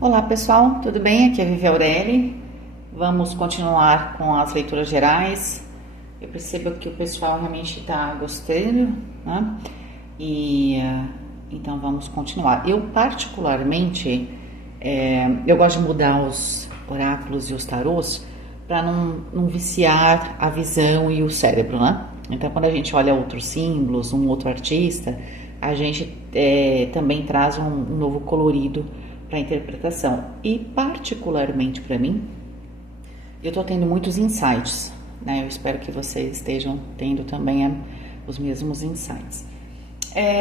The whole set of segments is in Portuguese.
Olá pessoal, tudo bem? Aqui é a Vivi Aureli. Vamos continuar com as leituras gerais. Eu percebo que o pessoal realmente está gostando, né? Então vamos continuar. Eu particularmente, eu gosto de mudar os oráculos e os tarôs para não viciar a visão e o cérebro, né? Então quando a gente olha outros símbolos, um outro artista, a gente também traz um novo colorido para interpretação. E particularmente para mim, eu estou tendo muitos insights, né? Eu espero que vocês estejam tendo também os mesmos insights.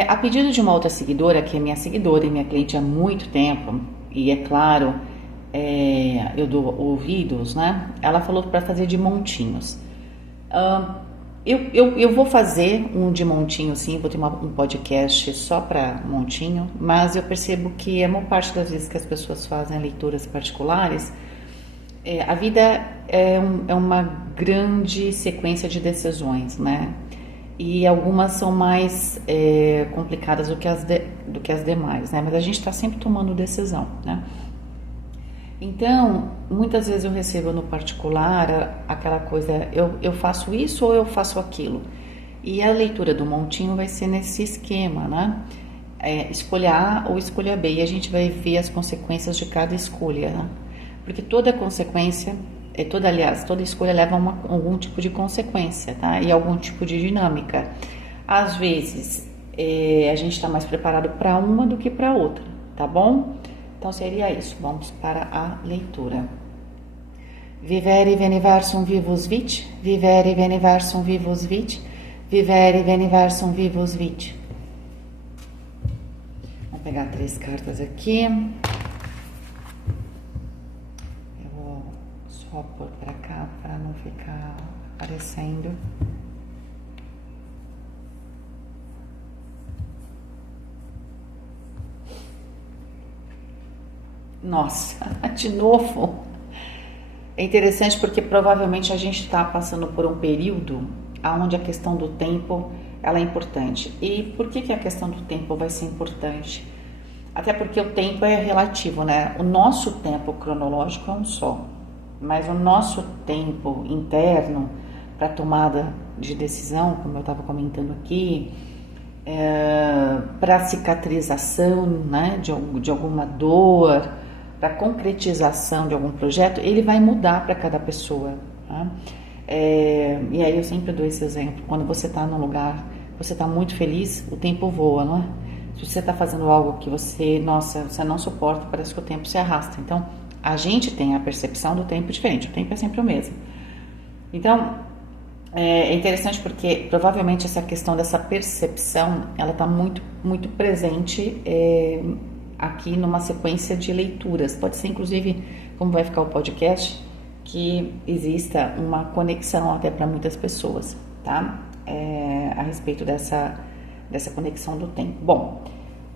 A pedido de uma outra seguidora, que é minha seguidora e minha cliente há muito tempo, e é claro, eu dou ouvidos, né? Ela falou para fazer de montinhos. Eu vou fazer um de montinho, sim, vou ter um podcast só para montinho, mas eu percebo que a maior parte das vezes que as pessoas fazem leituras particulares, a vida é uma grande sequência de decisões, né? E algumas são mais complicadas do que as demais, né? Mas a gente está sempre tomando decisão, né? Então, muitas vezes eu recebo no particular aquela coisa, eu faço isso ou eu faço aquilo? E a leitura do montinho vai ser nesse esquema, né? Escolha A ou escolha B, e a gente vai ver as consequências de cada escolha, né? Porque toda consequência, toda escolha leva a algum tipo de consequência, tá? E algum tipo de dinâmica. Às vezes, a gente está mais preparado para uma do que para outra, tá bom? Então seria isso, vamos para a leitura. Vivere veniversum vivus vit, vivere veniversum vivus vit, vivere veniversum vivus vit. Vou pegar 3 cartas aqui. Eu vou só pôr para cá para não ficar aparecendo. Nossa, de novo. É interessante porque provavelmente a gente está passando por um período onde a questão do tempo ela é importante. E por que a questão do tempo vai ser importante? Até porque o tempo é relativo, né? O nosso tempo cronológico é um só, mas o nosso tempo interno para tomada de decisão, como eu estava comentando aqui, para cicatrização, né, de alguma dor, para concretização de algum projeto, ele vai mudar para cada pessoa, tá? E aí eu sempre dou esse exemplo, quando você está num lugar, você está muito feliz, o tempo voa, não é? Se você está fazendo algo que você não suporta, parece que o tempo se arrasta. Então, a gente tem a percepção do tempo diferente, o tempo é sempre o mesmo. Então, é interessante porque provavelmente essa questão dessa percepção, ela está muito, muito presente aqui numa sequência de leituras. Pode ser, inclusive, como vai ficar o podcast, que exista uma conexão até para muitas pessoas, tá? A respeito dessa conexão do tempo. Bom,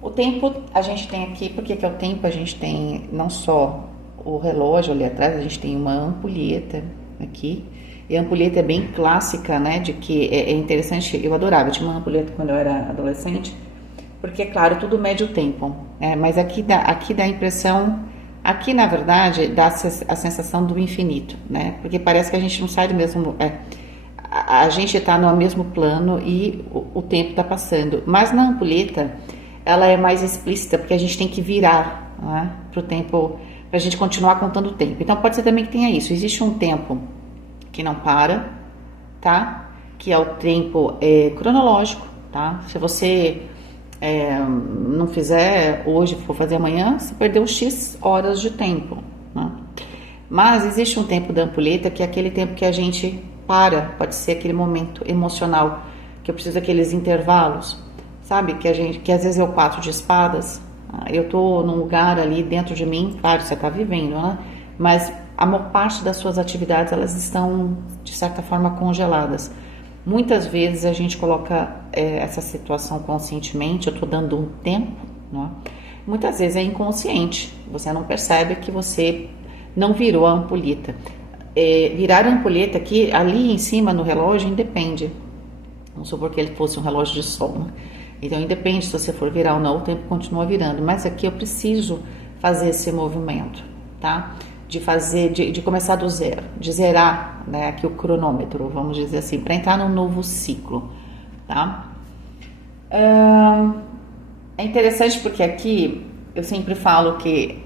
o tempo a gente tem aqui, porque que é o tempo? A gente tem não só o relógio ali atrás, a gente tem uma ampulheta aqui, e a ampulheta é bem clássica, né, de que é interessante, eu adorava, eu tinha uma ampulheta quando eu era adolescente, porque, claro, tudo mede o tempo, mas aqui dá a impressão, aqui na verdade dá a sensação do infinito, né, porque parece que a gente não sai do mesmo, a gente está no mesmo plano e o tempo está passando, mas na ampulheta ela é mais explícita, porque a gente tem que virar, né, para o tempo, para a gente continuar contando o tempo. Então pode ser também que tenha isso, existe um tempo que não para, tá? Que é o tempo cronológico, tá? Se você não fizer hoje, for fazer amanhã, você perdeu X horas de tempo, né? Mas existe um tempo da ampulheta que é aquele tempo que a gente para, pode ser aquele momento emocional, que eu preciso daqueles intervalos, sabe? Que às vezes é o 4 de espadas, eu tô num lugar ali dentro de mim, claro, você tá vivendo, né? Mas a maior parte das suas atividades, elas estão, de certa forma, congeladas. Muitas vezes a gente coloca essa situação conscientemente, eu estou dando um tempo, né? Muitas vezes é inconsciente, você não percebe que você não virou a ampulheta. Virar a ampulheta aqui, ali em cima no relógio, independe. Vamos supor que ele fosse um relógio de sol, né? Então independe se você for virar ou não, o tempo continua virando. Mas aqui eu preciso fazer esse movimento, tá? De fazer, de começar do zero, de zerar, né, aqui o cronômetro, vamos dizer assim, para entrar num novo ciclo, tá? É interessante porque aqui eu sempre falo que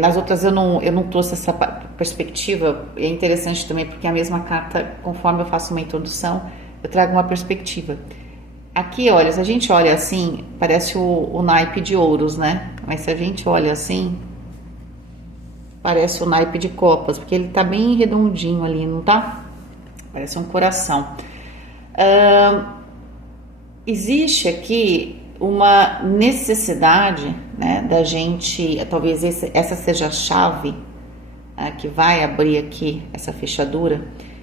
nas outras eu não trouxe essa perspectiva. É interessante também porque a mesma carta, conforme eu faço uma introdução, eu trago uma perspectiva. Aqui, olha, se a gente olha assim, parece o naipe de ouros, né? Mas se a gente olha assim, parece o naipe de copas, porque ele tá bem redondinho ali, não tá? Parece um coração. Existe aqui uma necessidade, né, da gente, talvez essa seja a chave, né, que vai abrir aqui essa fechadura,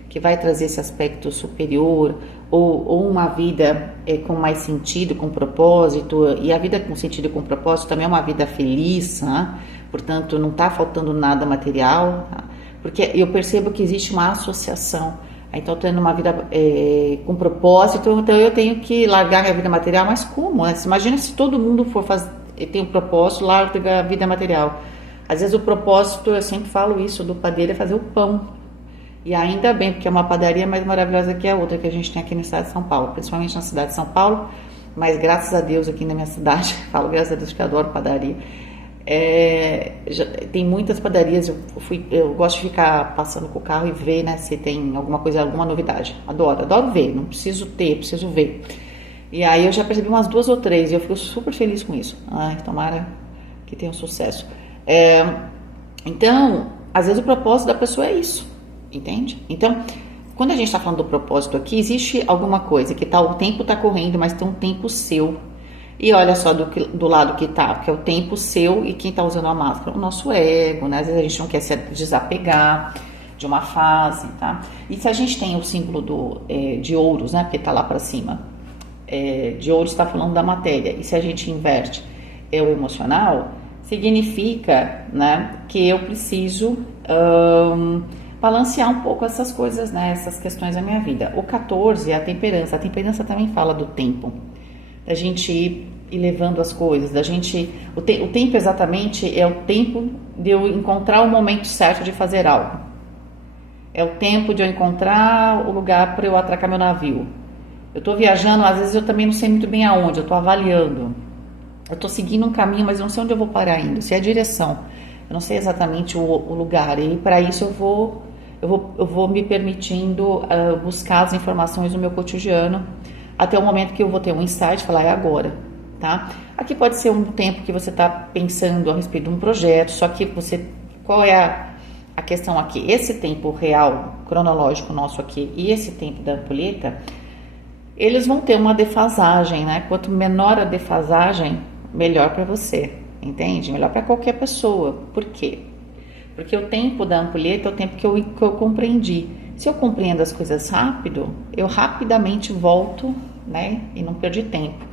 que vai trazer esse aspecto superior, ou uma vida com mais sentido, com propósito. E a vida com sentido e com propósito também é uma vida feliz, né? Portanto, não está faltando nada material, tá? Porque eu percebo que existe uma associação. Então, tendo uma vida com propósito, então eu tenho que largar minha vida material. Mas como, né? Imagina se todo mundo for fazer, tem um propósito, larga a vida material. Às vezes o propósito, eu sempre falo isso, do padeiro é fazer o pão. E ainda bem, porque é uma padaria mais maravilhosa que a outra que a gente tem aqui no estado de São Paulo, principalmente na cidade de São Paulo, mas graças a Deus aqui na minha cidade, falo graças a Deus que eu adoro padaria. Tem muitas padarias, eu gosto de ficar passando com o carro e ver, né, se tem alguma coisa, alguma novidade. Adoro ver, não preciso ter, preciso ver. E aí eu já percebi umas 2 ou 3 e eu fico super feliz com isso. Ai, tomara que tenha um sucesso. Então, às vezes o propósito da pessoa é isso. Entende? Então, quando a gente está falando do propósito aqui, existe alguma coisa que o tempo está correndo, mas tem um tempo seu. E olha só do lado que tá, que é o tempo seu e quem está usando a máscara, o nosso ego, né? Às vezes a gente não quer se desapegar de uma fase, tá? E se a gente tem o símbolo de ouros, né? Porque tá lá para cima, de ouros está falando da matéria. E se a gente inverte o emocional, significa, né, que eu preciso balancear um pouco essas coisas, né, essas questões da minha vida. O 14 é a temperança. A temperança também fala do tempo, da gente ir levando as coisas, da gente... O tempo exatamente é o tempo de eu encontrar o momento certo de fazer algo. É o tempo de eu encontrar o lugar para eu atracar meu navio. Eu estou viajando, às vezes eu também não sei muito bem aonde, eu estou avaliando. Eu estou seguindo um caminho, mas eu não sei onde eu vou parar ainda, se é a direção. Eu não sei exatamente o lugar, e para isso eu vou me permitindo buscar as informações no meu cotidiano até o momento que eu vou ter um insight e falar, é agora, tá? Aqui pode ser um tempo que você está pensando a respeito de um projeto, só que qual é a questão aqui? Esse tempo real, cronológico nosso aqui, e esse tempo da ampulheta, eles vão ter uma defasagem, né? Quanto menor a defasagem, melhor para você, entende? Melhor para qualquer pessoa. Por quê? Porque o tempo da ampulheta é o tempo que eu compreendi. Se eu compreendo as coisas rápido, eu rapidamente volto, né? E não perdi tempo.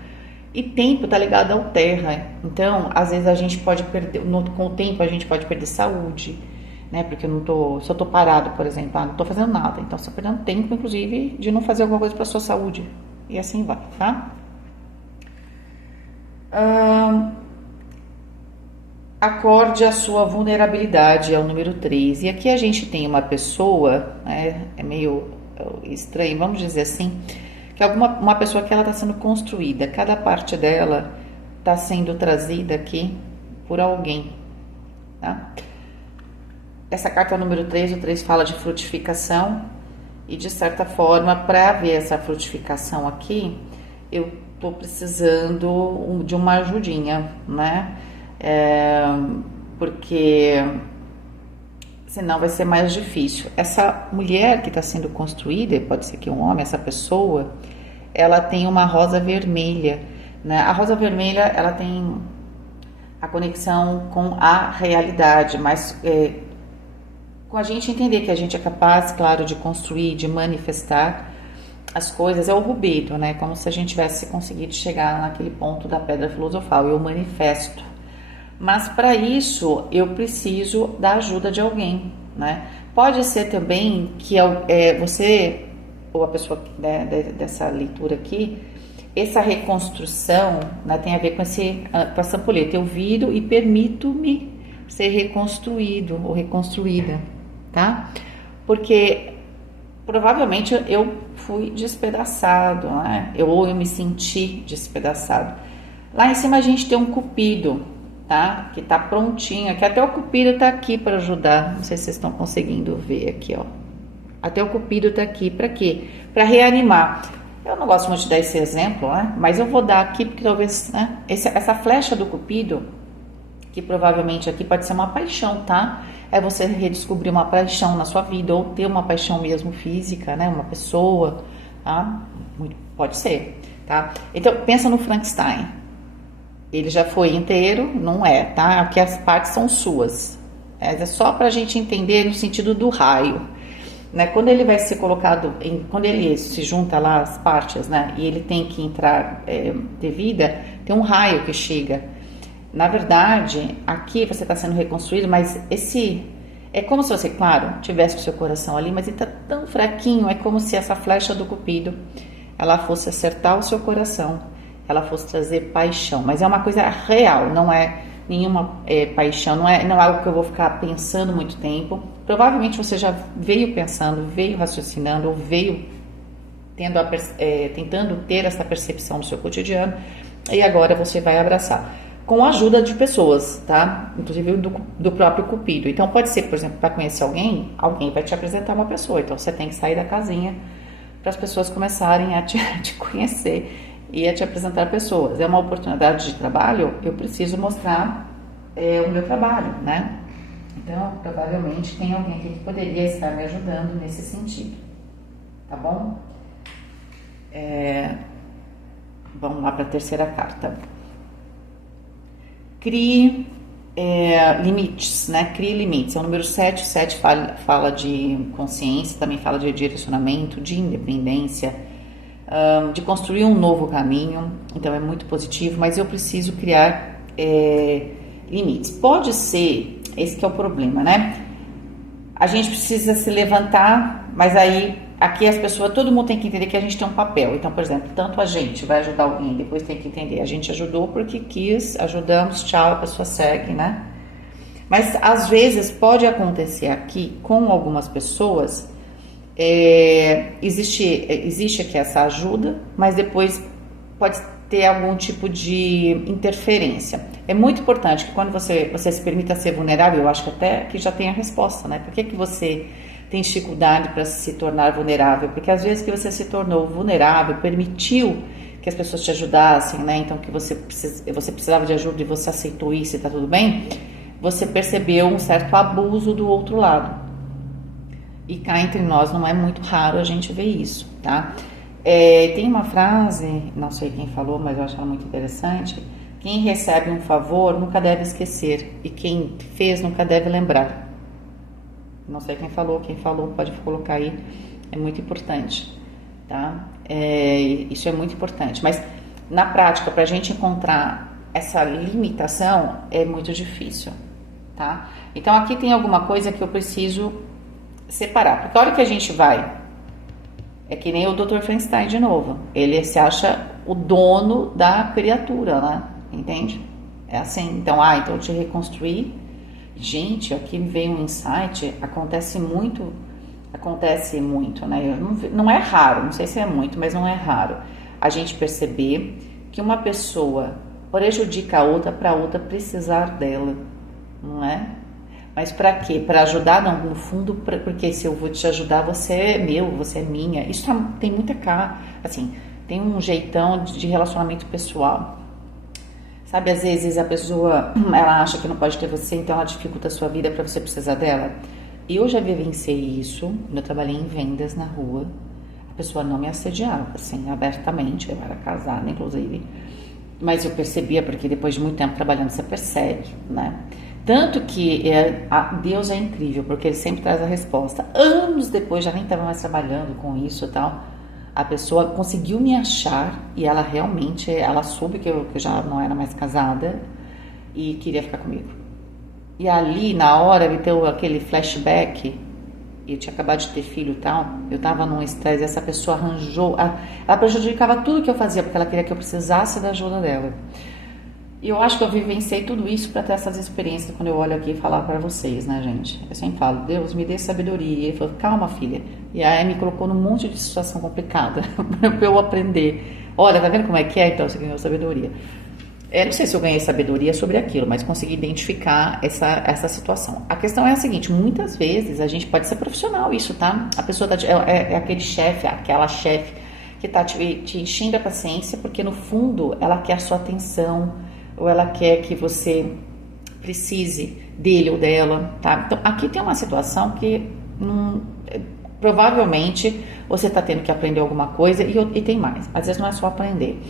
E tempo tá ligado ao terra. Então, às vezes a gente pode perder, com o tempo a gente pode perder saúde, né? Porque se eu tô parado, por exemplo, não tô fazendo nada. Então, você tá perdendo tempo, inclusive, de não fazer alguma coisa para sua saúde. E assim vai, tá? Acorde a sua vulnerabilidade, é o número 3. E aqui a gente tem uma pessoa, né, é meio estranho, vamos dizer assim, que é uma pessoa que ela está sendo construída. Cada parte dela está sendo trazida aqui por alguém, tá? Essa carta é o número 3, o 3 fala de frutificação. E de certa forma, para ver essa frutificação aqui, eu estou precisando de uma ajudinha, né? Porque senão vai ser mais difícil. Essa mulher que está sendo construída, pode ser que um homem, essa pessoa, ela tem uma rosa vermelha, né? A rosa vermelha, ela tem a conexão com a realidade, mas com a gente entender que a gente é capaz, claro, de construir, de manifestar as coisas. É o rubedo, né? Como se a gente tivesse conseguido chegar naquele ponto da pedra filosofal. Eu manifesto. Mas para isso eu preciso da ajuda de alguém, né? Pode ser também que você ou a pessoa, né, dessa leitura aqui, essa reconstrução, né, tem a ver com essa ampulheta. Eu viro e permito-me ser reconstruído ou reconstruída, tá? Porque provavelmente eu fui despedaçado, né? Ou eu me senti despedaçado. Lá em cima a gente tem um cupido, tá? Que tá prontinho, que até o cupido tá aqui para ajudar. Não sei se vocês estão conseguindo ver aqui, ó. Até o cupido tá aqui, para quê? Para reanimar. Eu não gosto muito de dar esse exemplo, né? Mas eu vou dar aqui porque talvez, né? Essa flecha do cupido, que provavelmente aqui pode ser uma paixão, tá? É você redescobrir uma paixão na sua vida ou ter uma paixão mesmo física, né? Uma pessoa, tá? Pode ser, tá? Então pensa no Frankenstein. Ele já foi inteiro, não é, tá? Porque as partes são suas. É só pra gente entender no sentido do raio. Né, quando ele vai ser colocado, quando ele se junta lá as partes, né, e ele tem que entrar de vida, tem um raio que chega. Na verdade, aqui você está sendo reconstruído, mas esse é como se você, claro, tivesse o seu coração ali, mas ele está tão fraquinho, é como se essa flecha do cupido, ela fosse acertar o seu coração, ela fosse trazer paixão, mas é uma coisa real, não é nenhuma paixão, não é algo que eu vou ficar pensando muito tempo. Provavelmente você já veio pensando, veio raciocinando, ou veio tentando ter essa percepção no seu cotidiano, e agora você vai abraçar com a ajuda de pessoas, tá? Inclusive do próprio cupido. Então pode ser, por exemplo, para conhecer alguém vai te apresentar uma pessoa, então você tem que sair da casinha para as pessoas começarem a te conhecer e a te apresentar pessoas. É uma oportunidade de trabalho, eu preciso mostrar o meu trabalho, né? Então, provavelmente tem alguém aqui que poderia estar me ajudando nesse sentido, tá bom? Vamos lá para a terceira carta. Crie limites, né? Crie limites. É o número 7. O 7 fala de consciência, também fala de direcionamento, de independência, de construir um novo caminho. Então, é muito positivo, mas eu preciso criar limites. Pode ser... Esse que é o problema, né? A gente precisa se levantar, mas aí aqui as pessoas, todo mundo tem que entender que a gente tem um papel. Então, por exemplo, tanto a gente vai ajudar alguém, depois tem que entender, a gente ajudou porque quis, ajudamos, tchau, a pessoa segue, né? Mas às vezes pode acontecer aqui com algumas pessoas, existe aqui essa ajuda, mas depois pode ter algum tipo de interferência. É muito importante que quando você se permita ser vulnerável, eu acho que até que já tem a resposta, né? Por que você tem dificuldade para se tornar vulnerável? Porque às vezes que você se tornou vulnerável, permitiu que as pessoas te ajudassem, né? Então que você precisava de ajuda e você aceitou isso e tá tudo bem, você percebeu um certo abuso do outro lado. E cá entre nós não é muito raro a gente ver isso, tá? Tem uma frase, não sei quem falou, mas eu acho ela muito interessante. Quem recebe um favor nunca deve esquecer, e quem fez nunca deve lembrar. Não sei quem falou pode colocar aí, é muito importante, tá? Isso é muito importante, mas na prática, para a gente encontrar essa limitação, é muito difícil, tá? Então aqui tem alguma coisa que eu preciso separar, porque a hora que a gente vai... É que nem o Dr. Frankenstein de novo. Ele se acha o dono da criatura, né? Entende? É assim. Então eu te reconstruí. Gente, aqui veio um insight. Acontece muito, né? Não é raro, não sei se é muito, mas não é raro. A gente perceber que uma pessoa prejudica a outra para a outra precisar dela, não é? Mas para quê? Para ajudar? Não, no fundo, porque se eu vou te ajudar, você é meu, você é minha. Isso tem muita cara, assim, tem um jeitão de relacionamento pessoal. Sabe, às vezes a pessoa, ela acha que não pode ter você, então ela dificulta a sua vida para você precisar dela. Eu já vivenciei isso, quando eu trabalhei em vendas na rua. A pessoa não me assediava, assim, abertamente, eu era casada, inclusive. Mas eu percebia, porque depois de muito tempo trabalhando, você percebe, né? Tanto que Deus é incrível, porque Ele sempre traz a resposta. Anos depois, já nem estava mais trabalhando com isso e tal, a pessoa conseguiu me achar e ela realmente, ela soube que eu já não era mais casada e queria ficar comigo. E ali, na hora, me deu aquele flashback, eu tinha acabado de ter filho e tal, eu estava num estresse, essa pessoa arranjou, ela prejudicava tudo que eu fazia, porque ela queria que eu precisasse da ajuda dela. E eu acho que eu vivenciei tudo isso para ter essas experiências quando eu olho aqui e falar para vocês, né, gente? Eu sempre falo, Deus, me dê sabedoria. E ele falou, calma, filha. E aí me colocou num monte de situação complicada para eu aprender. Olha, tá vendo como é que é? Então você ganhou sabedoria. Eu não sei se eu ganhei sabedoria sobre aquilo, mas consegui identificar essa situação. A questão é a seguinte, muitas vezes a gente pode ser profissional isso, tá? A pessoa é aquele chefe, aquela chefe que tá te enchendo a paciência porque no fundo ela quer a sua atenção ou ela quer que você precise dele ou dela, tá? Então aqui tem uma situação que provavelmente você está tendo que aprender alguma coisa e tem mais. Às vezes não é só aprender.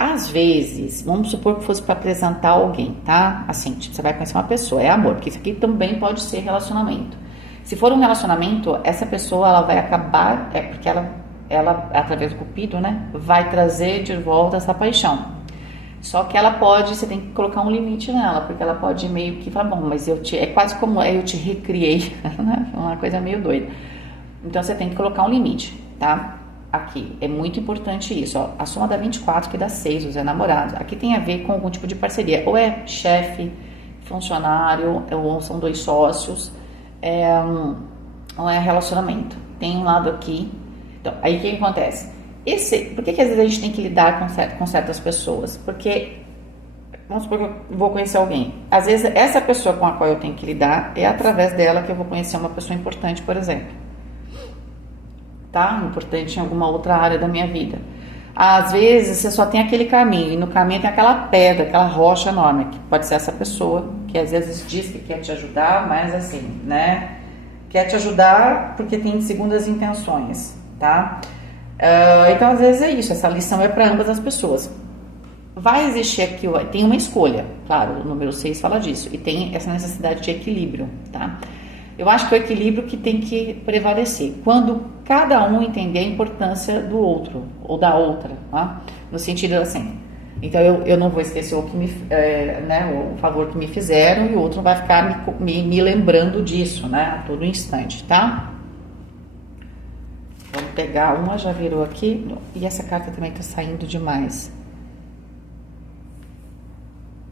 Às vezes, vamos supor que fosse para apresentar alguém, tá? Assim, tipo, você vai conhecer uma pessoa, é amor, porque isso aqui também pode ser relacionamento. Se for um relacionamento, essa pessoa ela vai acabar, porque ela através do cupido, né, vai trazer de volta essa paixão. Só que você tem que colocar um limite nela, porque ela pode meio que falar, bom, mas é quase como eu te recriei, né? Uma coisa meio doida. Então você tem que colocar um limite, tá? Aqui, é muito importante isso, ó. A soma dá 24, que dá 6, os namorados. Aqui tem a ver com algum tipo de parceria. Ou é chefe, funcionário, ou são dois sócios, ou é relacionamento. Tem um lado aqui. Então, aí o que acontece? Por que às vezes a gente tem que lidar com certas pessoas? Porque, vamos supor que eu vou conhecer alguém. Às vezes, essa pessoa com a qual eu tenho que lidar é através dela que eu vou conhecer uma pessoa importante, por exemplo. Tá? Importante em alguma outra área da minha vida. Às vezes você só tem aquele caminho, e no caminho tem aquela pedra, aquela rocha enorme, que pode ser essa pessoa, que às vezes diz que quer te ajudar, mas assim, né? Quer te ajudar porque tem segundas intenções, tá? Então às vezes é isso, essa lição é para ambas as pessoas. Vai existir aqui, tem uma escolha, claro, o número 6 fala disso, e tem essa necessidade de equilíbrio, tá? Eu acho que é o equilíbrio que tem que prevalecer. Quando cada um entender a importância do outro ou da outra, tá? No sentido assim, então eu não vou esquecer o favor que me fizeram e o outro vai ficar me lembrando disso, né? A todo instante, tá? Vamos pegar uma, já virou aqui, e essa carta também tá saindo demais.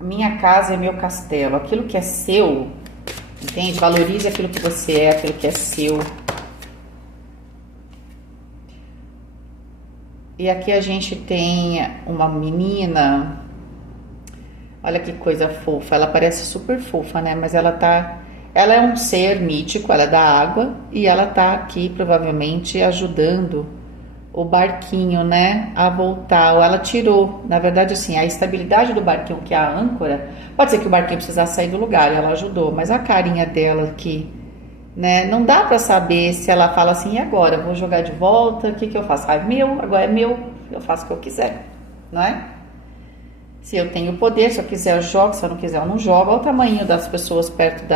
Minha casa é meu castelo, aquilo que é seu. Entende? Valorize aquilo que você é, aquilo que é seu. E aqui a gente tem uma menina. Olha que coisa fofa. Ela parece super fofa, né? Mas ela é um ser mítico, ela é da água. E ela tá aqui provavelmente ajudando o barquinho, né, a voltar, ou ela tirou, na verdade assim, a estabilidade do barquinho, que é a âncora, pode ser que o barquinho precisasse sair do lugar, e ela ajudou, mas a carinha dela aqui, né, não dá pra saber se ela fala assim, e agora, vou jogar de volta, o que eu faço? Ah, é meu, agora é meu, eu faço o que eu quiser, não é? Se eu tenho poder, se eu quiser eu jogo, se eu não quiser eu não jogo, olha o tamanho das pessoas perto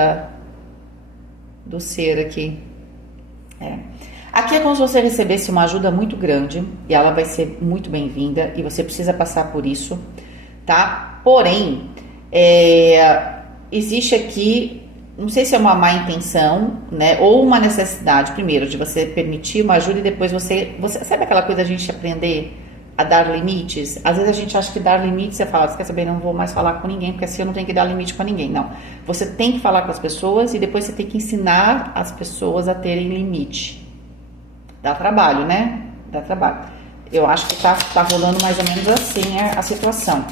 do ser aqui, Aqui é como se você recebesse uma ajuda muito grande e ela vai ser muito bem-vinda e você precisa passar por isso, tá? Porém, existe aqui, não sei se é uma má intenção, né? Ou uma necessidade, primeiro, de você permitir uma ajuda e depois você sabe aquela coisa da gente aprender a dar limites? Às vezes a gente acha que dar limites, você fala, você quer saber, não vou mais falar com ninguém, porque assim eu não tenho que dar limite para ninguém. Não, você tem que falar com as pessoas e depois você tem que ensinar as pessoas a terem limite. Dá trabalho, né? Dá trabalho. Eu acho que tá rolando mais ou menos assim a situação.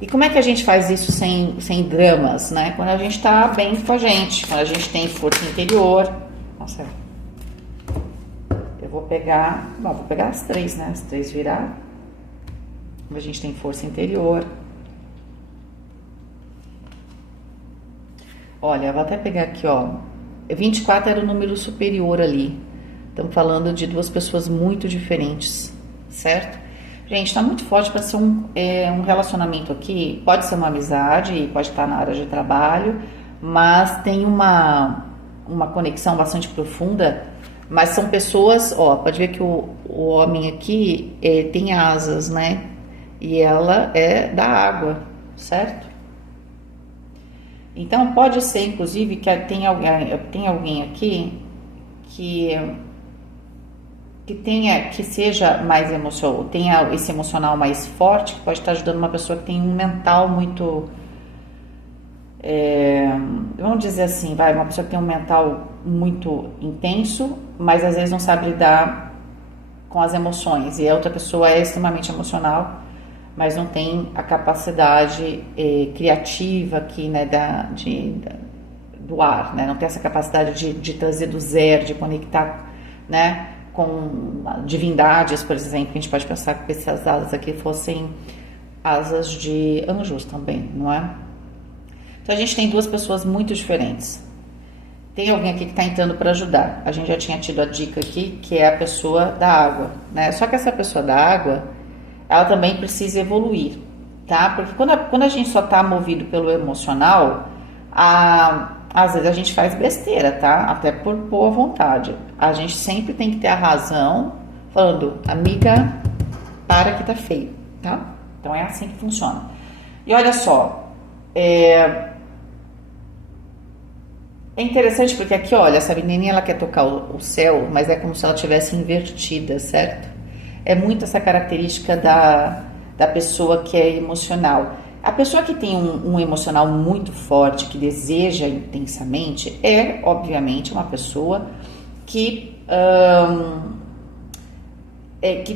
E como é que a gente faz isso sem dramas, né? Quando a gente tá bem com a gente, quando a gente tem força interior. Nossa, eu vou pegar as 3, né? As 3 virar. A gente tem força interior. Olha, eu vou até pegar aqui, ó. 24 era o número superior ali. Estamos falando de duas pessoas muito diferentes, certo? Gente, tá muito forte para ser um relacionamento aqui. Pode ser uma amizade, pode estar na área de trabalho, mas tem uma conexão bastante profunda. Mas são pessoas, ó, pode ver que o homem aqui tem asas, né? E ela é da água, certo? Então pode ser, inclusive, que tem alguém aqui que que seja mais emocional, tenha esse emocional mais forte, que pode estar ajudando uma pessoa que tem um mental muito, vamos dizer assim, uma pessoa que tem um mental muito intenso, mas às vezes não sabe lidar com as emoções, e a outra pessoa é extremamente emocional, mas não tem a capacidade criativa aqui, né, do ar, né, não tem essa capacidade de trazer do zero, de conectar, né, com divindades, por exemplo. A gente pode pensar que essas asas aqui fossem asas de anjos também, não é? Então a gente tem duas pessoas muito diferentes. Tem alguém aqui que está entrando para ajudar. A gente já tinha tido a dica aqui, que é a pessoa da água, né? Só que essa pessoa da água, ela também precisa evoluir, tá? Porque quando a gente só está movido pelo emocional, às vezes a gente faz besteira, tá? Até por boa vontade. A gente sempre tem que ter a razão, falando, amiga, para que tá feio, tá? Então é assim que funciona. E olha só, é interessante porque aqui, olha, essa menininha, ela quer tocar o céu, mas é como se ela tivesse invertida, certo? É muito essa característica da pessoa que é emocional. A pessoa que tem um emocional muito forte, que deseja intensamente, é, obviamente, uma pessoa que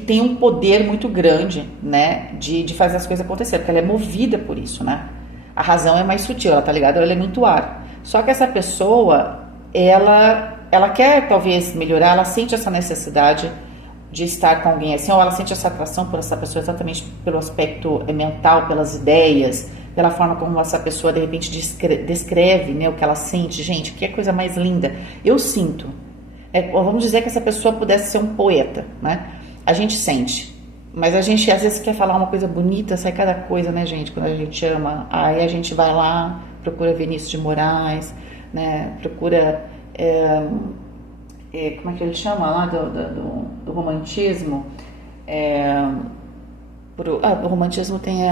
tem um poder muito grande, né, de fazer as coisas acontecer, porque ela é movida por isso, né? A razão é mais sutil, ela tá ligada ao elemento ar. Só que essa pessoa, ela quer talvez melhorar, ela sente essa necessidade de estar com alguém assim, ou ela sente essa atração por essa pessoa exatamente pelo aspecto mental, pelas ideias, pela forma como essa pessoa de repente descreve, né, o que ela sente. Gente, que coisa mais linda. Eu sinto. Vamos dizer que essa pessoa pudesse ser um poeta, né? A gente sente. Mas a gente às vezes quer falar uma coisa bonita, sai cada coisa, né, gente? Quando a gente ama, aí a gente vai lá, procura Vinícius de Moraes, né? Procura, como é que ele chama lá, do romantismo? Do romantismo tem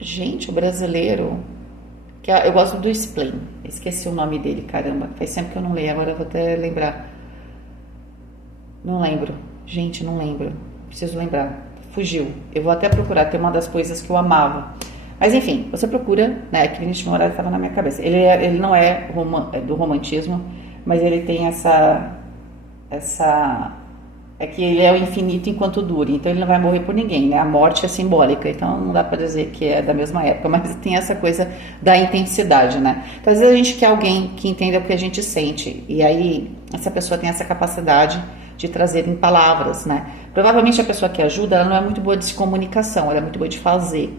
gente, o brasileiro, eu gosto do Splain, esqueci o nome dele, caramba, faz tempo que eu não leio, agora eu vou até lembrar. Não lembro, gente, não lembro. Preciso lembrar, fugiu. Eu vou até procurar, tem uma das coisas que eu amava. Mas enfim, você procura, né? Que Vinícius de Moraes estava na minha cabeça. Ele não é do romantismo, mas ele tem essa. É que ele é o infinito enquanto dure, então ele não vai morrer por ninguém, né? A morte é simbólica, então não dá para dizer que é da mesma época, mas tem essa coisa da intensidade, né? Então às vezes a gente quer alguém que entenda o que a gente sente, e aí essa pessoa tem essa capacidade de trazer em palavras, né? Provavelmente a pessoa que ajuda, ela não é muito boa de comunicação, ela é muito boa de fazer.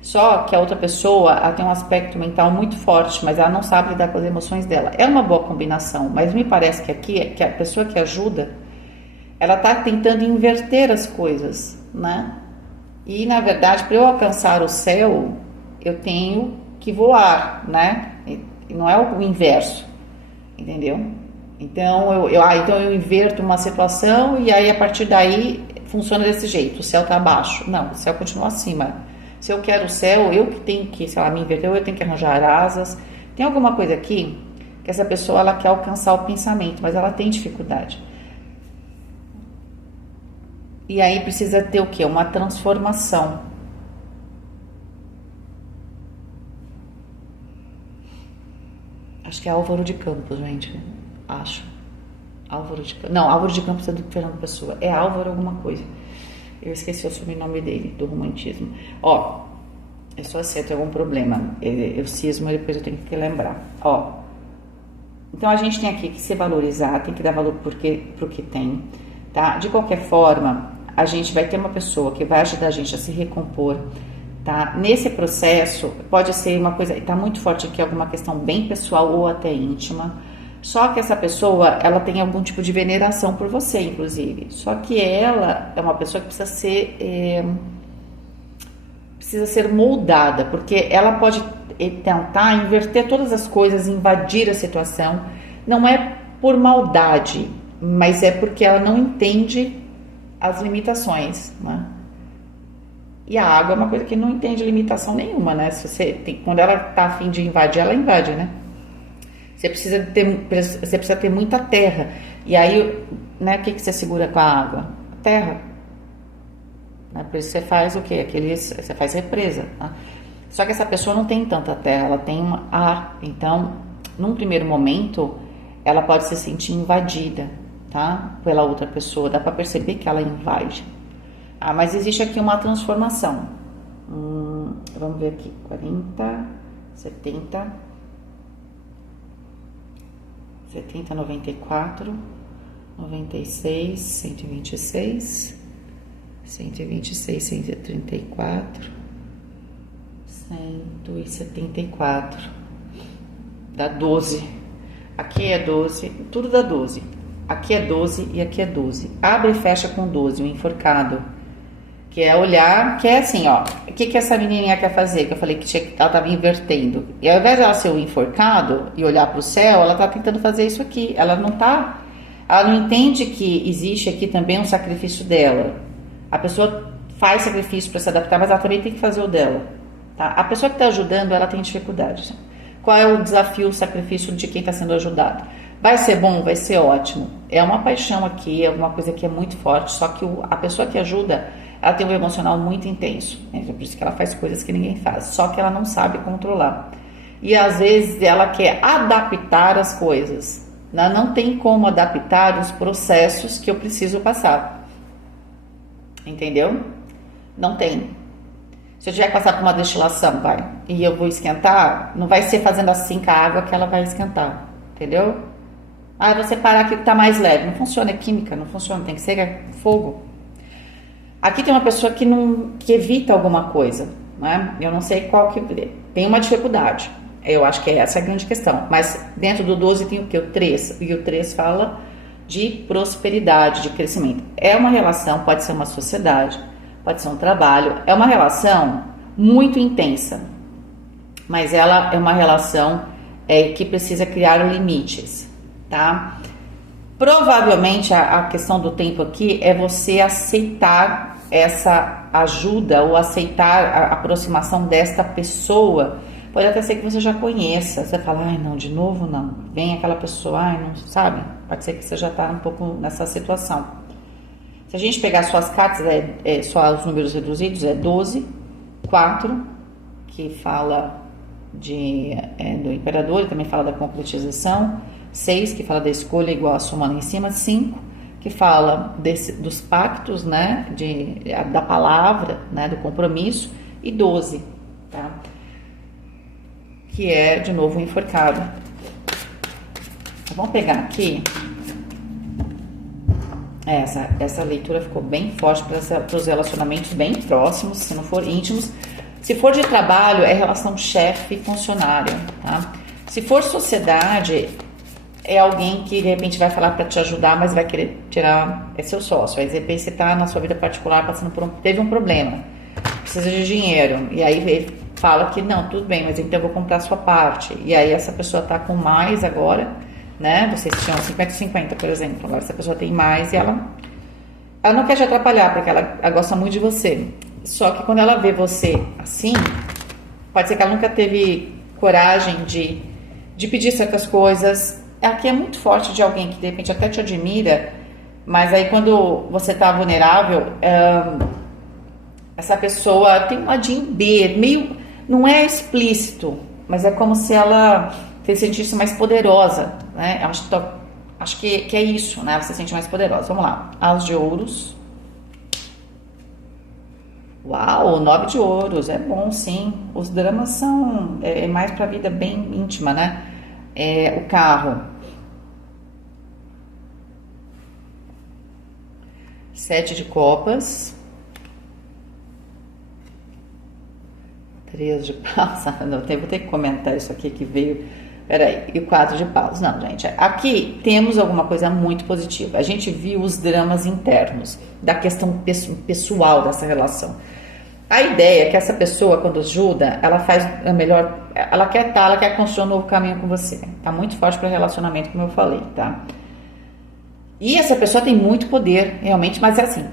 Só que a outra pessoa, ela tem um aspecto mental muito forte, mas ela não sabe lidar com as emoções dela. É uma boa combinação, mas me parece que aqui, que a pessoa que ajuda, ela está tentando inverter as coisas, né? E, na verdade, para eu alcançar o céu, eu tenho que voar, né? E não é o inverso, entendeu? Então então eu inverto uma situação e aí a partir daí funciona desse jeito, o céu está abaixo. Não, o céu continua acima. Se eu quero o céu, eu que tenho que, sei lá, me inverter, eu tenho que arranjar asas. Tem alguma coisa aqui que essa pessoa, ela quer alcançar o pensamento, mas ela tem dificuldade. E aí precisa ter o quê? Uma transformação. Acho que é Álvaro de Campos, gente. Acho. Álvaro de Campos. Não, Álvaro de Campos é do Fernando Pessoa. É Álvaro alguma coisa. Eu esqueci o sobrenome dele, do romantismo. Ó, eu só sei, tem algum problema. Eu cismo e depois eu tenho que lembrar. Ó, então a gente tem aqui que se valorizar, tem que dar valor pro que tem, tá? De qualquer forma, a gente vai ter uma pessoa que vai ajudar a gente a se recompor, tá? Nesse processo, pode ser uma coisa, tá muito forte aqui, alguma questão bem pessoal ou até íntima. Só que essa pessoa, ela tem algum tipo de veneração por você, inclusive. Só que ela é uma pessoa que precisa ser moldada, porque ela pode tentar inverter todas as coisas, invadir a situação. Não é por maldade, mas é porque ela não entende as limitações, né? E a água é uma coisa que não entende limitação nenhuma, né? Quando ela tá a fim de invadir, ela invade, né? Você precisa ter muita terra. E aí, né, o que você segura com a água? A terra. Né? Por isso você faz o quê? Você faz represa. Tá? Só que essa pessoa não tem tanta terra, ela tem um ar. Então, num primeiro momento, ela pode se sentir invadida, tá? Pela outra pessoa. Dá para perceber que ela invade. Ah, mas existe aqui uma transformação. Vamos ver aqui. 40, 70, 94, 96, 126, 126, 134, 174. Dá 12. Aqui é 12, tudo dá 12. Aqui é 12 e aqui é 12. Abre e fecha com 12, o enforcado. Que é olhar, que é assim, ó. O que essa menininha quer fazer? Que eu falei que ela estava invertendo. E ao invés dela ser o enforcado e olhar para o céu, ela tá tentando fazer isso aqui. Ela não entende que existe aqui também um sacrifício dela. A pessoa faz sacrifício para se adaptar, mas ela também tem que fazer o dela. Tá? A pessoa que está ajudando, ela tem dificuldade. Qual é o desafio, o sacrifício de quem está sendo ajudado? Vai ser bom? Vai ser ótimo. É uma paixão aqui, é uma coisa que é muito forte, só que a pessoa que ajuda, ela tem um emocional muito intenso. É por isso que ela faz coisas que ninguém faz, só que ela não sabe controlar. E às vezes ela quer adaptar as coisas. Ela não tem como adaptar os processos que eu preciso passar. Entendeu? Não tem. Se eu tiver que passar por uma destilação, e eu vou esquentar, não vai ser fazendo assim com a água que ela vai esquentar. Entendeu? Ah, você parar aqui que tá mais leve. Não funciona, é química, não funciona, tem que ser fogo. Aqui tem uma pessoa que evita alguma coisa, né? Eu não sei qual que... Tem uma dificuldade. Eu acho que essa é a grande questão. Mas dentro do 12 tem o quê? O 3. E o 3 fala de prosperidade, de crescimento. É uma relação, pode ser uma sociedade, pode ser um trabalho. É uma relação muito intensa. Mas ela é uma relação que precisa criar limites, tá? Provavelmente a questão do tempo aqui é você aceitar essa ajuda ou aceitar a aproximação desta pessoa. Pode até ser que você já conheça. Você fala, ai não, de novo não. Vem aquela pessoa, ai não, sabe? Pode ser que você já está um pouco nessa situação. Se a gente pegar suas cartas, só os números reduzidos, é 12, 4, que fala do imperador, e também fala da concretização. 6, que fala da escolha igual a soma lá em cima. 5, que fala dos pactos, né, da palavra, né, do compromisso. E 12, tá? Que é, de novo, o enforcado. Então, vamos pegar aqui. Essa leitura ficou bem forte para os relacionamentos bem próximos, se não for íntimos. Se for de trabalho, é relação chefe-funcionário, tá? Se for sociedade, é alguém que de repente vai falar para te ajudar, mas vai querer tirar, é seu sócio. Aí de repente você está na sua vida particular passando teve um problema, precisa de dinheiro, e aí ele fala que não, tudo bem, mas então eu vou comprar a sua parte. E aí essa pessoa está com mais agora, né? Vocês tinham 50-50, por exemplo. Agora essa pessoa tem mais e ela não quer te atrapalhar, porque ela gosta muito de você. Só que quando ela vê você assim, pode ser que ela nunca teve coragem de pedir certas coisas. Aqui é muito forte de alguém que de repente até te admira, mas aí quando você está vulnerável, essa pessoa tem um ladinho B, meio, não é explícito, mas é como se ela se sentisse mais poderosa, né? Acho que é isso, né? Ela se sente mais poderosa. Vamos lá. As de ouros. Uau, 9 de ouros, é bom sim. Os dramas são mais pra vida bem íntima, né? O carro. 7 de copas. 3 de paus. Vou ter que comentar isso aqui que veio. Peraí, e o 4 de paus. Não, gente, aqui temos alguma coisa muito positiva. A gente viu os dramas internos da questão pessoal dessa relação. A ideia é que essa pessoa, quando ajuda, ela faz a melhor. Ela quer construir um novo caminho com você. Tá muito forte para o relacionamento, como eu falei, tá? E essa pessoa tem muito poder, realmente, mas é assim.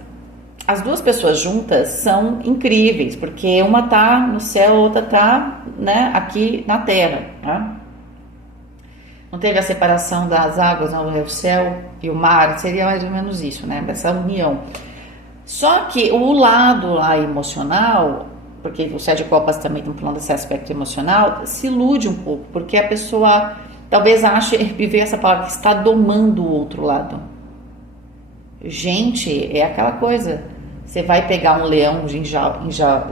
As duas pessoas juntas são incríveis, porque uma tá no céu, a outra tá, né, aqui na terra, tá? não teve a separação das águas, não, o céu e o mar, seria mais ou menos isso, né? Essa união. Só que o lado lá emocional, porque o Sete de Copas também tem falando desse aspecto emocional, se ilude um pouco, porque a pessoa talvez ache, viver essa palavra, que está domando o outro lado. Gente, é aquela coisa, você vai pegar um leão,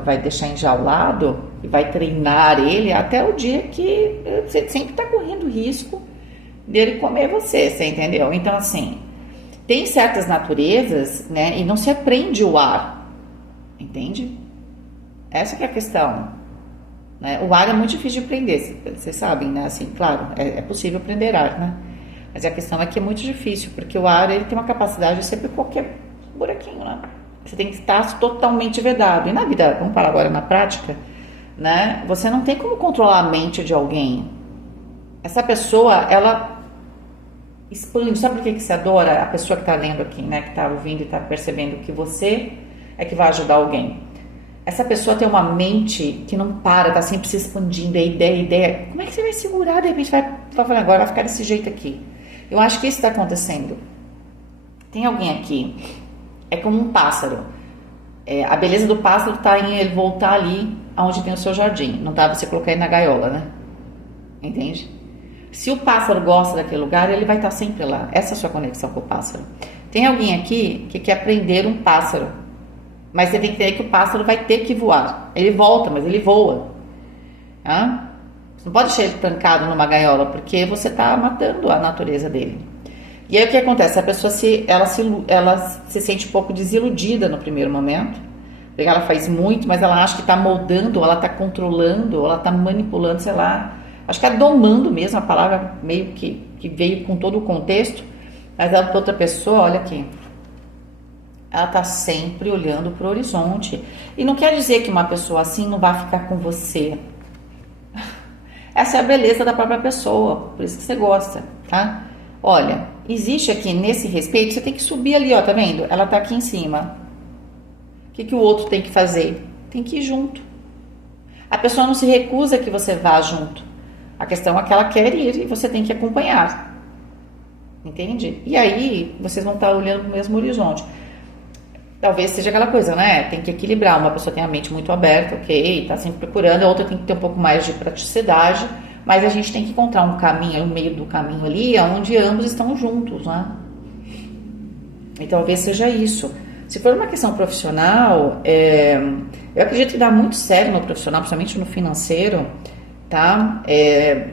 vai deixar enjaulado e vai treinar ele até o dia que você sempre está correndo risco dele comer você entendeu? Então, assim, tem certas naturezas, né, e não se aprende o ar, entende? Essa que é a questão, né? O ar é muito difícil de aprender, vocês sabem, né? Assim, claro, é possível aprender ar, né? Mas a questão é que é muito difícil, porque o ar ele tem uma capacidade de ser por qualquer buraquinho, né? Você tem que estar totalmente vedado. E na vida, vamos falar agora na prática, né? Você não tem como controlar a mente de alguém. Essa pessoa, ela expande. Sabe por que você adora a pessoa que está lendo aqui, né? Que está ouvindo e está percebendo que você é que vai ajudar alguém. Essa pessoa tem uma mente que não para, está sempre se expandindo, é ideia. Como é que você vai segurar? De repente vai falar, agora vai ficar desse jeito aqui. Eu acho que isso está acontecendo. Tem alguém aqui, é como um pássaro. A beleza do pássaro está em ele voltar ali onde tem o seu jardim. Não tá você colocar ele na gaiola, né? Entende? Se o pássaro gosta daquele lugar, ele vai estar sempre lá. Essa é a sua conexão com o pássaro. Tem alguém aqui que quer aprender um pássaro. Mas você tem que entender que o pássaro vai ter que voar. Ele volta, mas ele voa. Tá? Você não pode deixar ele trancado numa gaiola, porque você está matando a natureza dele. E aí o que acontece? A pessoa ela se sente um pouco desiludida no primeiro momento, porque ela faz muito, mas ela acha que está moldando, ela está controlando, ela está manipulando, sei lá. Acho que é domando mesmo, a palavra meio que veio com todo o contexto, mas a outra pessoa, olha aqui, ela está sempre olhando para o horizonte. E não quer dizer que uma pessoa assim não vai ficar com você. Essa é a beleza da própria pessoa, por isso que você gosta, tá? Olha, existe aqui nesse respeito, você tem que subir ali, ó, tá vendo? Ela tá aqui em cima. O que o outro tem que fazer? Tem que ir junto. A pessoa não se recusa que você vá junto. A questão é que ela quer ir e você tem que acompanhar. Entende? E aí, vocês vão estar olhando para o mesmo horizonte. Talvez seja aquela coisa, né? Tem que equilibrar. Uma pessoa tem a mente muito aberta, ok, tá sempre procurando. A outra tem que ter um pouco mais de praticidade. Mas a gente tem que encontrar um caminho, no meio do caminho ali, onde ambos estão juntos, né? E talvez seja isso. Se for uma questão profissional, eu acredito que dá muito certo no profissional, principalmente no financeiro, tá?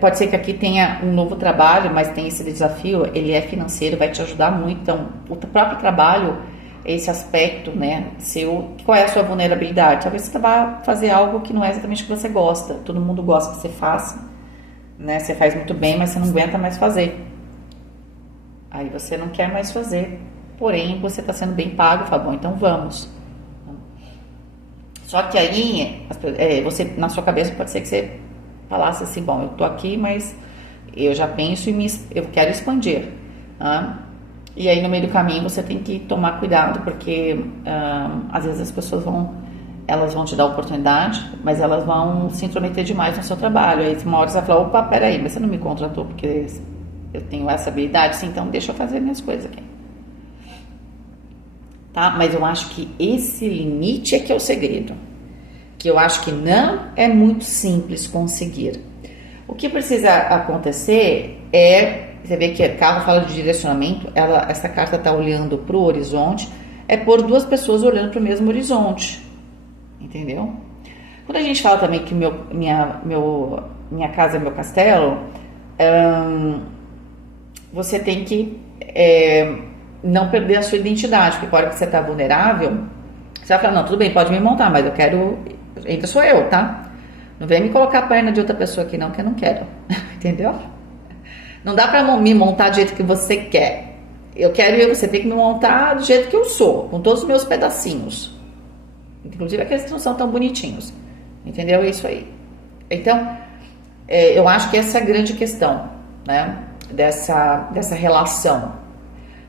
Pode ser que aqui tenha um novo trabalho, mas tem esse desafio, ele é financeiro, vai te ajudar muito. Então, o próprio trabalho, esse aspecto, né, seu, qual é a sua vulnerabilidade? Talvez você vá fazer algo que não é exatamente o que você gosta, todo mundo gosta que você faça, né? Você faz muito bem, mas você não aguenta mais fazer. Aí você não quer mais fazer, porém você está sendo bem pago, fala, bom, então vamos. Só que aí, você, na sua cabeça pode ser que você falasse assim, bom, eu tô aqui, mas eu já penso eu quero expandir, tá? E aí no meio do caminho você tem que tomar cuidado, porque às vezes as pessoas elas vão te dar oportunidade, mas elas vão se intrometer demais no seu trabalho. Aí uma hora você vai falar, opa, peraí, mas você não me contratou porque eu tenho essa habilidade? Sim, então deixa eu fazer minhas coisas aqui. Tá? Mas eu acho que esse limite é que é o segredo. Que eu acho que não é muito simples conseguir. O que precisa acontecer você vê que a carta fala de direcionamento, essa carta está olhando para o horizonte, é pôr duas pessoas olhando para o mesmo horizonte. Entendeu? Quando a gente fala também que minha casa é meu castelo, você tem que não perder a sua identidade, porque na hora que você está vulnerável, você vai falar, não, tudo bem, pode me montar, mas eu quero, ainda sou eu, tá? Não vem me colocar a perna de outra pessoa aqui não, que eu não quero. Entendeu? Não dá pra me montar do jeito que você quer. Eu quero e você tem que me montar do jeito que eu sou, com todos os meus pedacinhos. Inclusive aqueles que não são tão bonitinhos. Entendeu? É isso aí. Então, eu acho que essa é a grande questão, né? Dessa relação.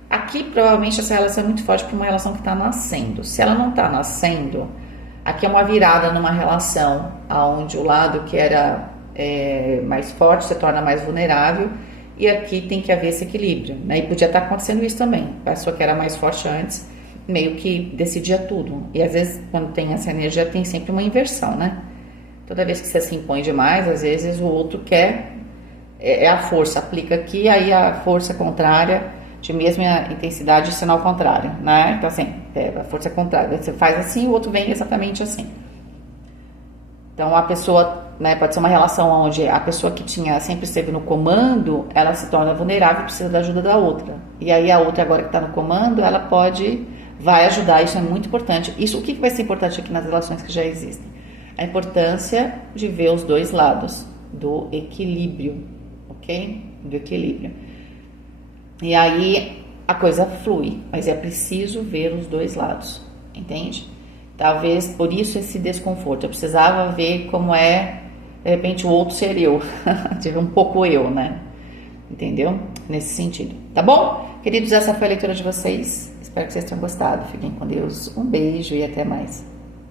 Aqui, provavelmente, essa relação é muito forte para uma relação que está nascendo. Se ela não está nascendo, aqui é uma virada numa relação onde o lado que era mais forte se torna mais vulnerável e aqui tem que haver esse equilíbrio, né? E podia estar acontecendo isso também. A pessoa que era mais forte antes, meio que decidia tudo. E às vezes, quando tem essa energia, tem sempre uma inversão, né? Toda vez que você se impõe demais, às vezes o outro quer, é a força, aplica aqui, aí a força contrária, de mesma intensidade, sinal contrário, né? Então, assim, a força é contrária. Você faz assim, o outro vem exatamente assim. Então, a pessoa, né, pode ser uma relação onde a pessoa que sempre esteve no comando, ela se torna vulnerável e precisa da ajuda da outra. E aí a outra, agora que está no comando, ela vai ajudar, isso é muito importante. Isso, o que vai ser importante aqui nas relações que já existem? A importância de ver os dois lados do equilíbrio, ok? Do equilíbrio. E aí a coisa flui, mas é preciso ver os dois lados, entende? Talvez por isso esse desconforto. Eu precisava ver como é, de repente, o outro ser eu, tive um pouco eu, né? Entendeu? Nesse sentido. Tá bom? Queridos, essa foi a leitura de vocês. Espero que vocês tenham gostado. Fiquem com Deus. Um beijo e até mais.